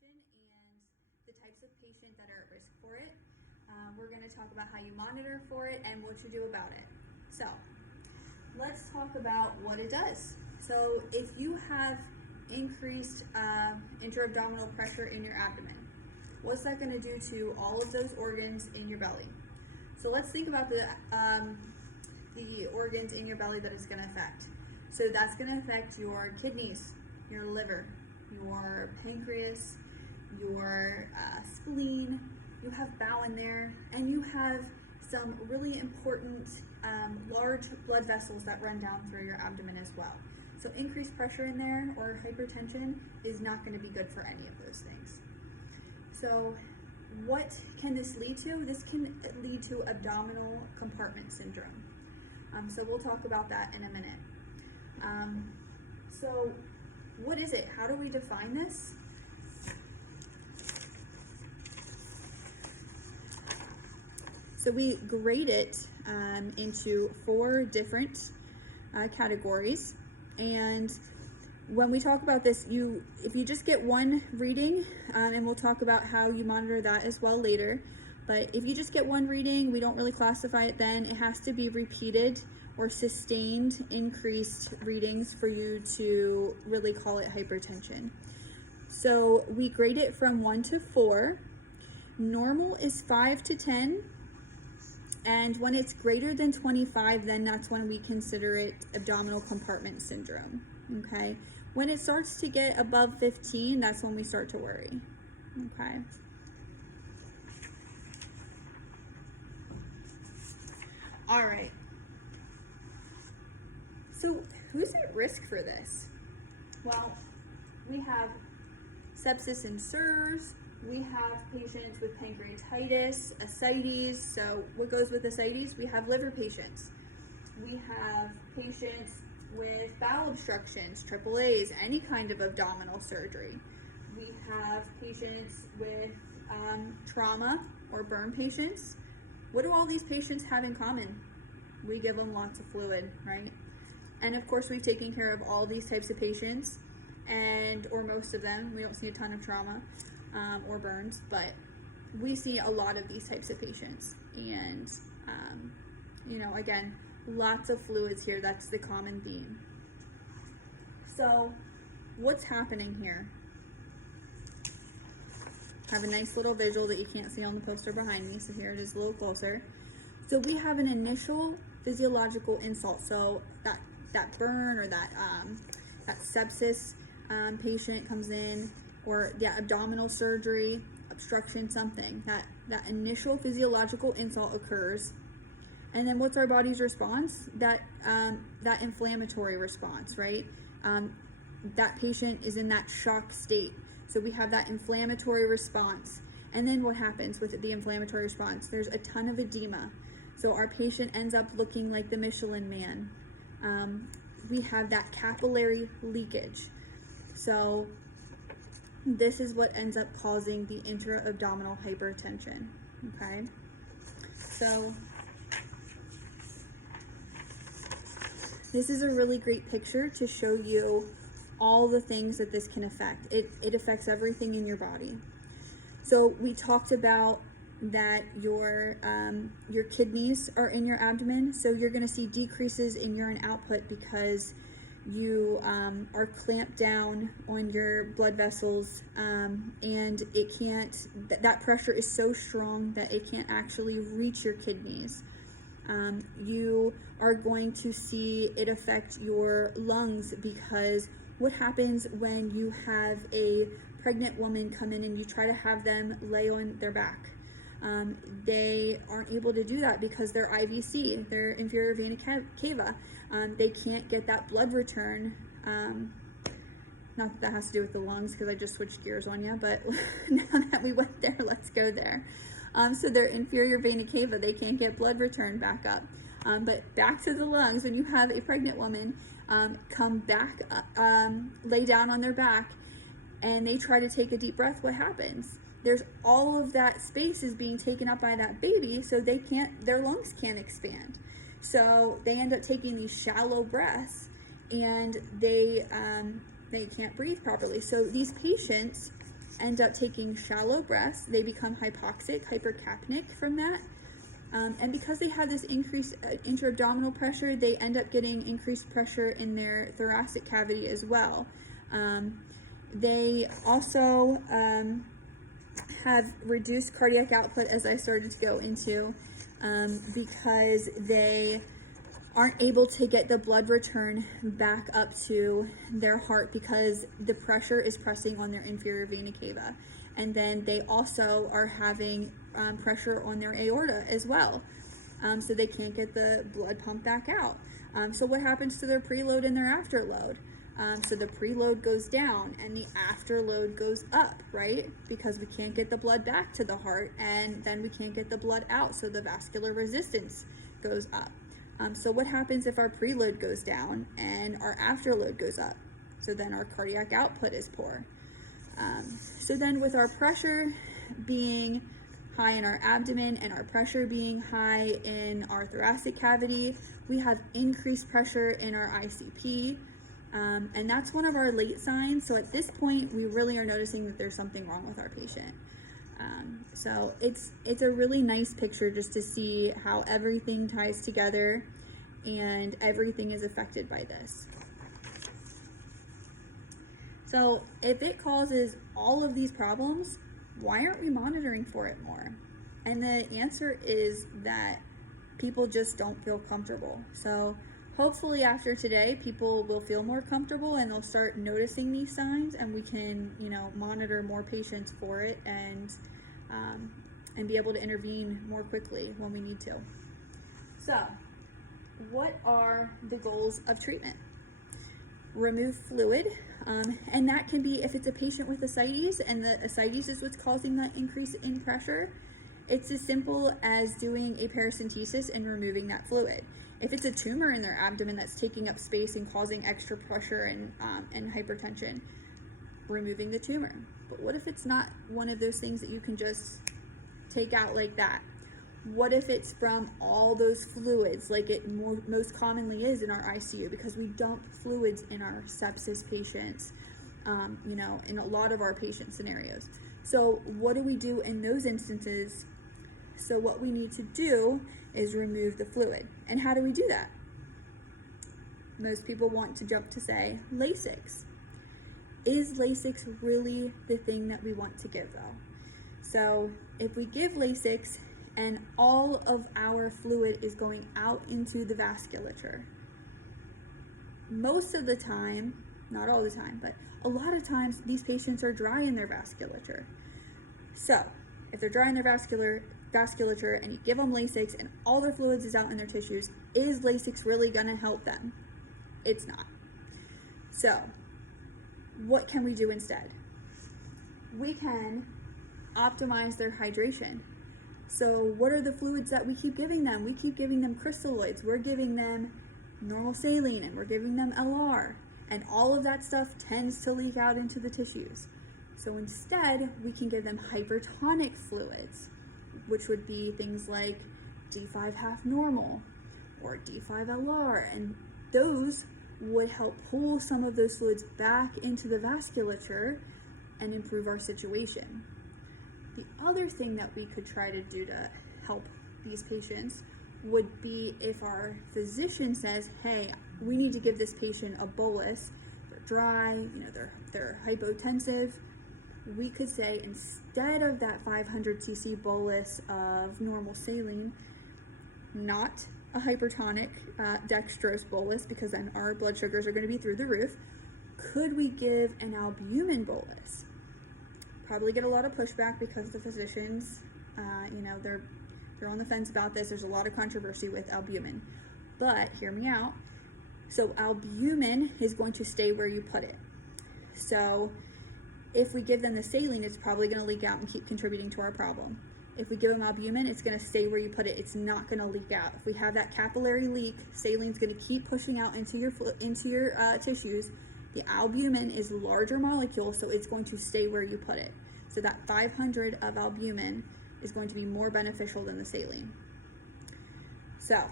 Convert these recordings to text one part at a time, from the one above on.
hypertension and the types of patient that are at risk for it. We're going to talk about how you monitor for it and what you do about it. So let's talk about what it does. So if you have increased intra-abdominal pressure in your abdomen, what's that going to do to all of those organs in your belly? So let's think about the organs in your belly that it's going to affect. So that's going to affect your kidneys, your liver, your pancreas, your spleen. You have bowel in there, and you have some really important large blood vessels that run down through your abdomen as well. So increased pressure in there or hypertension is not going to be good for any of those things. So what can this lead to? This can lead to abdominal compartment syndrome. So we'll talk about that in a minute. So what is it? How do we define this? So we grade it into 4 different categories. And when we talk about this, if you just get one reading, and we'll talk about how you monitor that as well later, but if you just get one reading, we don't really classify it then. It has to be repeated or sustained increased readings for you to really call it hypertension. So we grade it from 1 to 4. Normal is 5 to 10. And when it's greater than 25, then that's when we consider it abdominal compartment syndrome, okay? When it starts to get above 15, that's when we start to worry, okay? All right. So who's at risk for this? Well, we have sepsis and SIRS. We have patients with pancreatitis, ascites. So what goes with ascites? We have liver patients. We have patients with bowel obstructions, AAAs, any kind of abdominal surgery. We have patients with trauma or burn patients. What do all these patients have in common? We give them lots of fluid, right? And of course, we've taken care of all these types of patients, or most of them. We don't see a ton of trauma or burns, but we see a lot of these types of patients. And, again, lots of fluids here. That's the common theme. So what's happening here? I have a nice little visual that you can't see on the poster behind me. So here it is a little closer. So we have an initial physiological insult. So that burn or that sepsis patient comes in, or abdominal surgery, obstruction, something. That initial physiological insult occurs. And then what's our body's response? That inflammatory response, right? That patient is in that shock state. So we have that inflammatory response. And then what happens with the inflammatory response? There's a ton of edema. So our patient ends up looking like the Michelin Man. We have that capillary leakage. So this is what ends up causing the intra-abdominal hypertension, okay? So this is a really great picture to show you all the things that this can affect. It affects everything in your body. So we talked about that your kidneys are in your abdomen, so you're going to see decreases in urine output because you are clamped down on your blood vessels, and it can't, that pressure is so strong that it can't actually reach your kidneys. You are going to see it affect your lungs, because what happens when you have a pregnant woman come in and you try to have them lay on their back? They aren't able to do that because their IVC, their inferior vena cava, they can't get that blood return. Not that has to do with the lungs, because I just switched gears on you, but now that we went there, let's go there. So their inferior vena cava, they can't get blood return back up. But back to the lungs, when you have a pregnant woman come back, lay down on their back, and they try to take a deep breath, what happens? There's all of that space is being taken up by that baby, so their lungs can't expand. So they end up taking these shallow breaths, and they can't breathe properly. So these patients end up taking shallow breaths. They become hypoxic, hypercapnic from that. And because they have this increased intra-abdominal pressure, they end up getting increased pressure in their thoracic cavity as well. They also have reduced cardiac output, as I started to go into, because they aren't able to get the blood return back up to their heart because the pressure is pressing on their inferior vena cava. And then they also are having pressure on their aorta as well. So they can't get the blood pumped back out. So what happens to their preload and their afterload? So the preload goes down and the afterload goes up, right? Because we can't get the blood back to the heart, and then we can't get the blood out, so the vascular resistance goes up. So what happens if our preload goes down and our afterload goes up? So then our cardiac output is poor. So then with our pressure being high in our abdomen and our pressure being high in our thoracic cavity, we have increased pressure in our ICP. And that's one of our late signs. So at this point, we really are noticing that there's something wrong with our patient. So it's a really nice picture just to see how everything ties together and everything is affected by this. So if it causes all of these problems, why aren't we monitoring for it more? And the answer is that people just don't feel comfortable. So hopefully after today, people will feel more comfortable and they'll start noticing these signs, and we can, monitor more patients for it and be able to intervene more quickly when we need to. So, what are the goals of treatment? Remove fluid, and that can be if it's a patient with ascites and the ascites is what's causing that increase in pressure. It's as simple as doing a paracentesis and removing that fluid. If it's a tumor in their abdomen that's taking up space and causing extra pressure and hypertension, removing the tumor. But what if it's not one of those things that you can just take out like that? What if it's from all those fluids, like it most commonly is in our ICU, because we dump fluids in our sepsis patients, in a lot of our patient scenarios. So what do we do in those instances? So what we need to do is remove the fluid. And how do we do that? Most people want to jump to say Lasix. Is Lasix really the thing that we want to give though? So if we give Lasix and all of our fluid is going out into the vasculature, most of the time, not all the time, but a lot of times these patients are dry in their vasculature. So if they're dry in their vasculature and you give them Lasix and all their fluids is out in their tissues, is Lasix really going to help them? It's not. So what can we do instead? We can optimize their hydration. So what are the fluids that we keep giving them? We keep giving them crystalloids. We're giving them normal saline and we're giving them LR, and all of that stuff tends to leak out into the tissues. So instead, we can give them hypertonic fluids, which would be things like D5 half normal or D5 LR, and those would help pull some of those fluids back into the vasculature and improve our situation. The other thing that we could try to do to help these patients would be if our physician says, hey, we need to give this patient a bolus, they're dry, they're hypotensive, we could say instead of that 500 cc bolus of normal saline, not a hypertonic dextrose bolus, because then our blood sugars are going to be through the roof, could we give an albumin bolus? Probably get a lot of pushback because the physicians, they're on the fence about this. There's a lot of controversy with albumin, but hear me out. So albumin is going to stay where you put it. So if we give them the saline, it's probably going to leak out and keep contributing to our problem. If we give them albumin, it's going to stay where you put it. It's not going to leak out. If we have that capillary leak, saline's going to keep pushing out into your tissues. The albumin is larger molecule, so it's going to stay where you put it. So that 500 of albumin is going to be more beneficial than the saline. So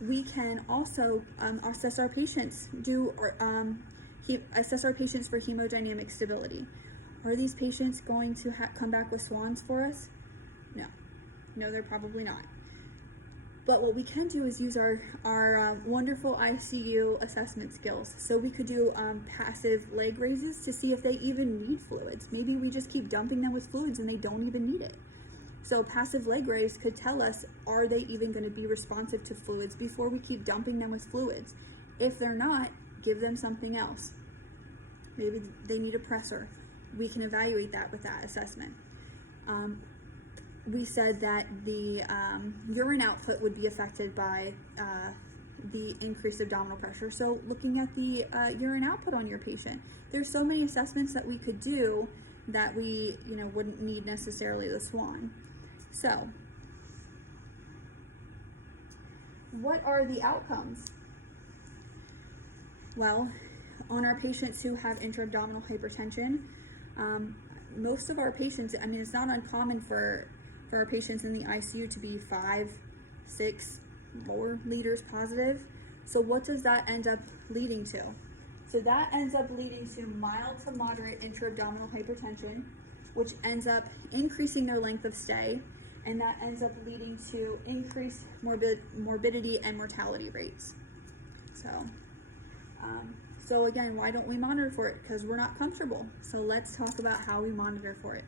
we can also assess our patients, do assess our patients for hemodynamic stability. Are these patients going to come back with swans for us? No. No, they're probably not. But what we can do is use our wonderful ICU assessment skills. So we could do passive leg raises to see if they even need fluids. Maybe we just keep dumping them with fluids and they don't even need it. So passive leg raise could tell us, are they even going to be responsive to fluids before we keep dumping them with fluids? If they're not, give them something else. Maybe they need a pressor. We can evaluate that with that assessment. We said that the urine output would be affected by the increased abdominal pressure. So looking at the urine output on your patient, there's so many assessments that we could do that we wouldn't need necessarily the SWAN. So what are the outcomes? Well, on our patients who have intra-abdominal hypertension, most of our patients, it's not uncommon for our patients in the ICU to be 5, 6 more liters positive. So what does that end up leading to? So that ends up leading to mild to moderate intra-abdominal hypertension, which ends up increasing their length of stay, and that ends up leading to increased morbidity and mortality rates. So again, why don't we monitor for it? Because we're not comfortable. So let's talk about how we monitor for it.